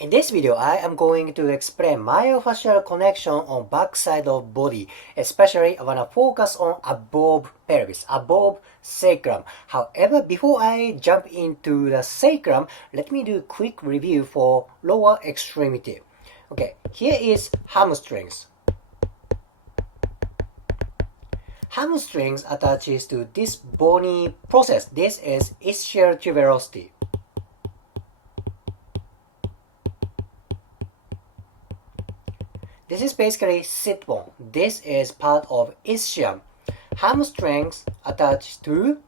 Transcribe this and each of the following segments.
In this video, I am going to explain myofascial connection on backside of body, especially I want to focus on above pelvis, above sacrum. However, before I jump into the sacrum, let me do a quick review for lower extremity. Okay, here is hamstrings. Hamstrings attaches to this bony process. This is ischial tuberosity. This is basically sit bone. This is part of ischium. Hamstrings attach to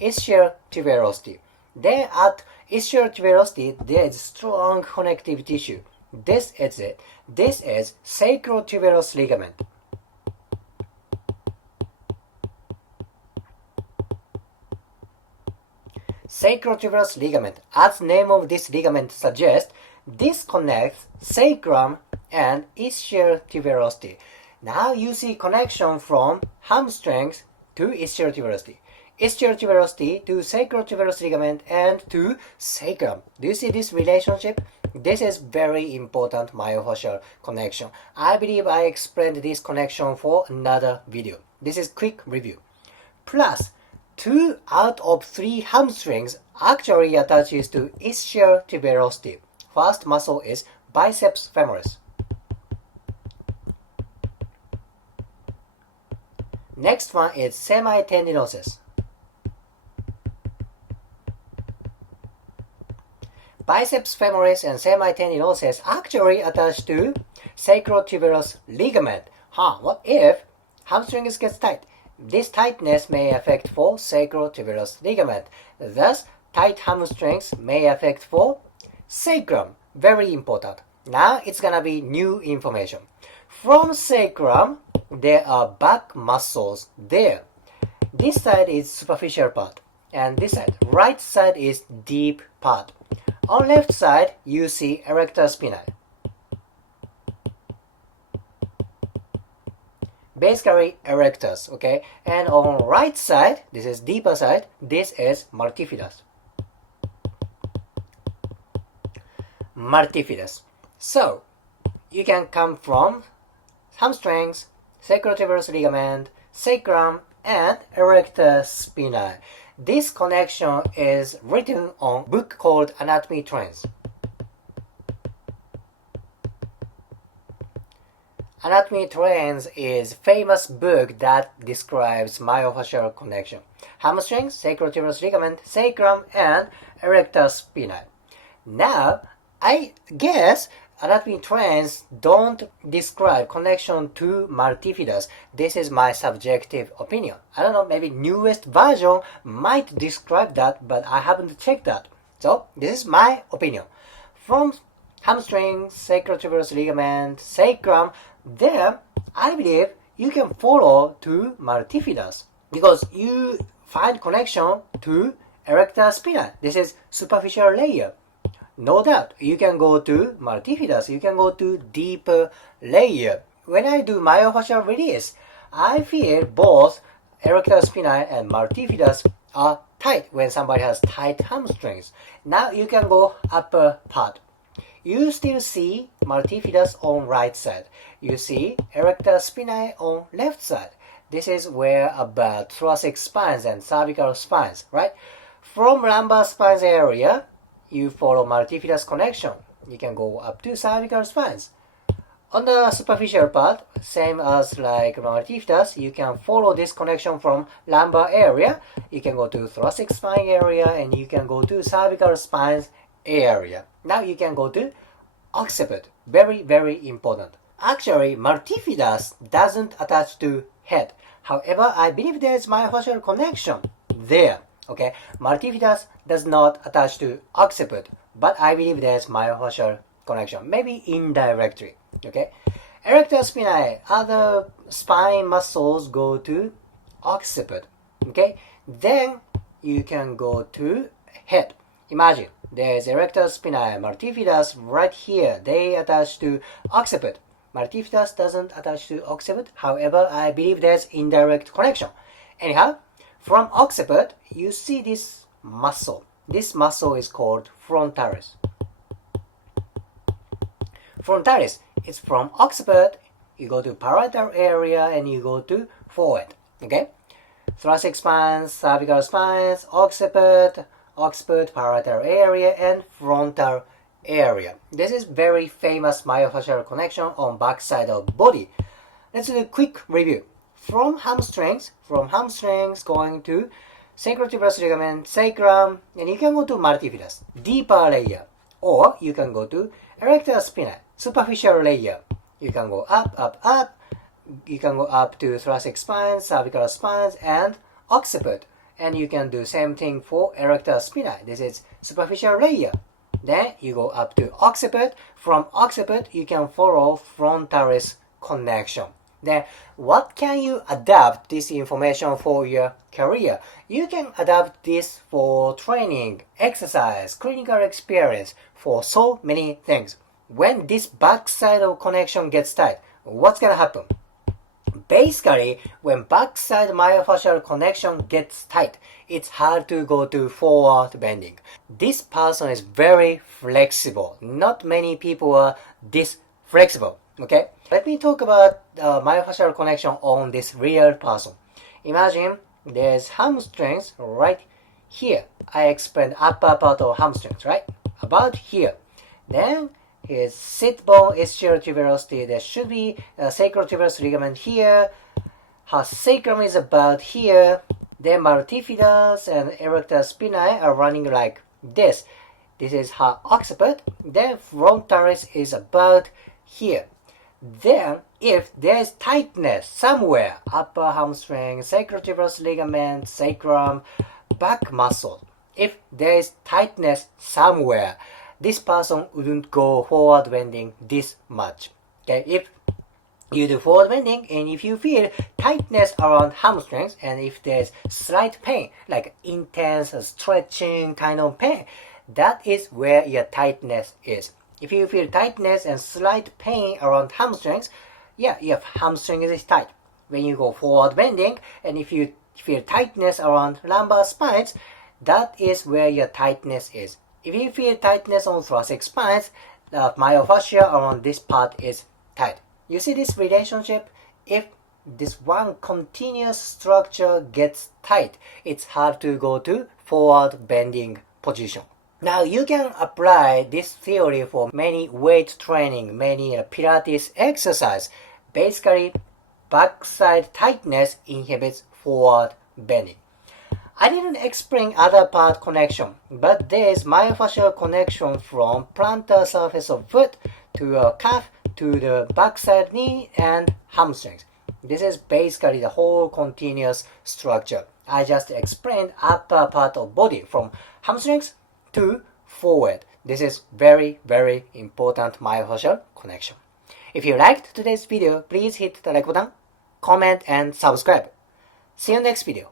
ischial tuberosity. Then at ischial tuberosity, there is strong connective tissue. This is it. This is sacrotuberous ligament. Sacrotuberous ligament, as the name of this ligament suggests, this connects sacrum and ischial tuberosity. Now you see connection from hamstrings to ischial tuberosity, ischial tuberosity to sacrotuberous ligament, and to sacrum. Do you see this relationship? This is very important myofascial connection. I believe I explained this connection for another video. This is quick review. Plus, 2 out of 3 hamstrings actually attaches to ischial tuberosity. First muscle is biceps femoris. Next one is semitendinosus. Biceps femoris and semitendinosus actually attach to sacrotuberous ligament. What if hamstrings gets tight? This tightness may affect for sacrotuberous ligament. Thus, tight hamstrings may affect for sacrum. Very important. Now it's gonna be new information. From sacrum, there are back muscles there. This side is superficial part, and this side, right side, is deep part. On left side, you see erector spinae. Basically erectors, okay? And on right side, this is deeper side, this is multifidus. Multifidus. So, you can come from hamstrings, sacrotuberous ligament, sacrum, and erector spinae. This connection is written on a book called Anatomy Trends. Anatomy Trends is a famous book that describes myofascial connection. Hamstrings, sacrotuberous ligament, sacrum, and erector spinae. Now, I guess Anatomy Trends don't describe connection to multifidus. This is my subjective opinion. I don't know, maybe newest version might describe that, but I haven't checked that. So, this is my opinion. From hamstring, sacrotuberous ligament, sacrum, there, I believe you can follow to multifidus because you find connection to erector spinae. This is superficial layer. No doubt, you can go to multifidus, you can go to deeper layer. When I do myofascial release, I feel both erector spinae and multifidus are tight when somebody has tight hamstrings. Now you can go upper part. You still see multifidus on right side. You see erector spinae on left side. This is where about thoracic spines and cervical spines, right? From lumbar spines area, you follow multifidus connection. You can go up to cervical spines. On the superficial part, same as like multifidus, you can follow this connection from lumbar area. You can go to thoracic spine area and you can go to cervical spines area. Now you can go to occiput. Very, very important. Actually, multifidus doesn't attach to head. However, I believe there is myofascial connection there. Okay, multifidus does not attach to occiput, but I believe there's myofascial connection, maybe indirectly. Okay, erector spinae, other spine muscles go to occiput. Okay, then you can go to head. Imagine there's erector spinae, multifidus right here. They attach to occiput. Multifidus doesn't attach to occiput. However, I believe there's indirect connection. Anyhow, from occiput, you see this muscle. This muscle is called frontalis. Frontalis, it's from occiput, you go to parietal area and you go to forward. Okay? Thoracic spines, cervical spines, occiput, parietal area, and frontal area. This is very famous myofascial connection on back side of body. Let's do a quick review. From hamstrings going to sacrotibial ligament, sacrum, and you can go to multifidus, deeper layer, or you can go to erector spinae, superficial layer. You can go up. You can go up to thoracic spines, cervical spines, and occiput. And you can do same thing for erector spinae. This is superficial layer. Then you go up to occiput. From occiput, you can follow frontalis connection. Then what can you adapt this information for your career? You can adapt this for training, exercise, clinical experience, for so many things. When this backside of connection gets tight, what's gonna happen? Basically, when backside myofascial connection gets tight, it's hard to go to forward bending. This person is very flexible. Not many people are this flexible. Okay? Let me talk about myofascial connection on this real person. Imagine there's hamstrings right here. I explained upper part of hamstrings, right? About here. Then his sit bone ischial tuberosity. There should be a sacrotibial ligament here. Her sacrum is about here. Then multifidus and erector spinae are running like this. This is her occiput. Then frontalis is about here. Then, if there is tightness somewhere, upper hamstring, sacrotibial ligament, sacrum, back muscle, if there is tightness somewhere, this person wouldn't go forward bending this much. Okay, if you do forward bending and if you feel tightness around hamstrings and if there's slight pain, like intense stretching kind of pain, that is where your tightness is. If you feel tightness and slight pain around hamstrings, yeah, your hamstring is tight. When you go forward bending and if you feel tightness around lumbar spines, that is where your tightness is. If you feel tightness on thoracic spines, the myofascia around this part is tight. You see this relationship? If this one continuous structure gets tight, it's hard to go to forward bending position. Now you can apply this theory for many weight training, many Pilates exercise. Basically, backside tightness inhibits forward bending. I didn't explain other part connection, but there is myofascial connection from plantar surface of foot to a calf to the backside knee and hamstrings. This is basically the whole continuous structure. I just explained upper part of body from hamstrings to forward. This is very, very important myofascial connection. If you liked today's video, please hit the like button, comment and subscribe. See you next video.